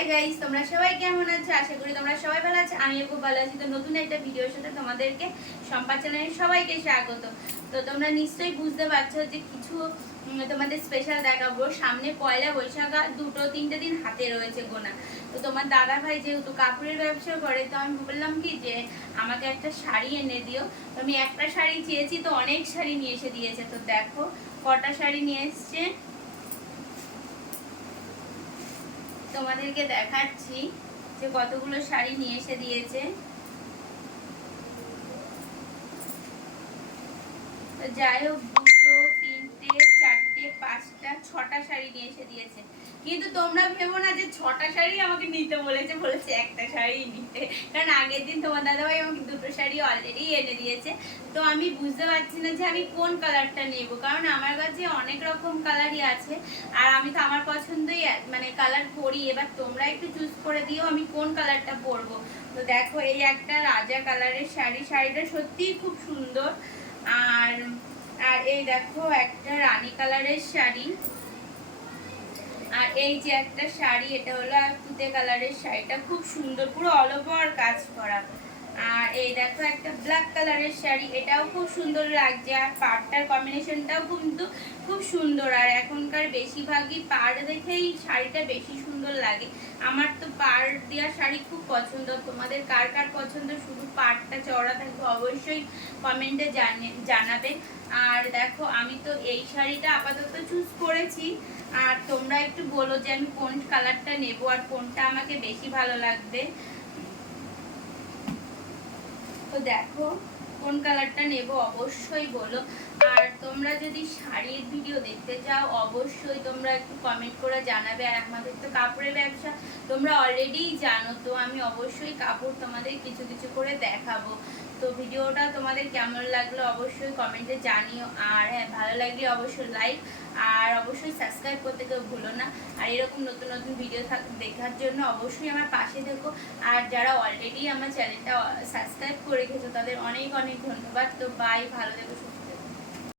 Hi guys তোমরা সবাই কেমন আছো? আশা করি তোমরা সবাই ভালো আছো। আমিও খুব ভালো আছি। তো নতুন একটা ভিডিওর সাথে তোমাদেরকে সম্পাদ চ্যানেলের সবাইকে স্বাগত। তো তোমরা নিশ্চয়ই বুঝতে পারছ যে কিছু তোমাদের স্পেশাল দেখাবো। সামনে পয়লা বৈশাখ দুটো তিনটে দিন হাতে রয়েছে গোনা। তো তোমার দাদা ভাই যেহেতু কাপড়ের ব্যবসা করে, তো আমি বললাম কি যে আমাকে একটা শাড়ি এনে দিও। তো আমি একটা শাড়ি চেয়েছি, তো অনেক শাড়ি নিয়ে এসে দিয়েছে। তো দেখো, কটা শাড়ি নিয়ে এসছে? তোমাদেরকে দেখাচ্ছি যে কতগুলো শাড়ি নিয়ে এসে দিয়েছে। যাই হোক দুটো তিনটে চারটে পাঁচটা ছটা শাড়ি নিয়ে এসে দিয়েছে। কিন্তু তোমরা ভেবো না যে ছটা শাড়ি আমাকে নিতে বলেছে বলেছে একটা শাড়ি নিতে। কারণ আগের দিন তোমার দাদাভাই আমাকে দুটো শাড়ি অলরেডি এনে দিয়েছে। তো আমি বুঝতে পারছি না যে আমি কোন কালারটা নেব। কারণ আমার কাছে অনেক রকম কালারই আছে। আর আমি তো আমার পছন্দই মানে কালার পরি। এবার তোমরা একটু চুজ করে দিও আমি কোন কালারটা পরবো। তো দেখো, এই একটা রাজা কালারের শাড়ি। শাড়িটা সত্যিই খুব সুন্দর। আর আর এই দেখো একটা রানী কালারের শাড়ি। এই যে একটা শাড়ি, এটা হলো তুতে কালারের শাড়িটা খুব সুন্দর, পুরো অল ওভার কাজ করা। আর এই দেখো একটা ব্ল্যাক কালারের শাড়ি, এটাও খুব সুন্দর লাগছে। আর পাড়টার কম্বিনেশনটাও কিন্তু খুব সুন্দর। আর এখনকার বেশিরভাগই পাড় দেখেই শাড়িটা বেশি সুন্দর লাগে। আমার তো পাড় দেওয়া শাড়ি খুব পছন্দ। তোমাদের কার কার পছন্দ? শুধু পাড়টা চওড়া থাকবে অবশ্যই কমেন্টে জানাবে। আর দেখো, আমি তো এই শাড়িটা আপাতত চুজ করেছি। আর তোমরা একটু বলো যে আমি কোন কালারটা নেব আর কোনটা আমাকে বেশি ভালো লাগবে। তো দেখো কোন কালারটা নেব? অবশ্যই বলো। আর তোমরা যদি শাড়ির ভিডিও দেখতে চাও, অবশ্যই তোমরা একটু কমেন্ট করে জানাবে। আর আমাদের তো কাপড়ের ব্যবসা, তোমরা অলরেডি জানো, তো আমি অবশ্যই কাপড় তোমাদের কিছু কিছু করে দেখাবো। তো ভিডিওটা তোমাদের কেমন লাগল অবশ্যই কমেন্টে জানিও। আর হ্যাঁ ভালো লাগলে অবশ্যই লাইক আর অবশ্যই সাবস্ক্রাইব করতে কেউ ভুলো না। আর এরকম নতুন নতুন ভিডিও দেখার জন্য অবশ্যই আমার পাশে থেকো। আর যারা অলরেডি আমার চ্যানেলটা সাবস্ক্রাইব করে রেখেছো, তাদের অনেক অনেক ধন্যবাদ। তো বাই ভালো থেকো।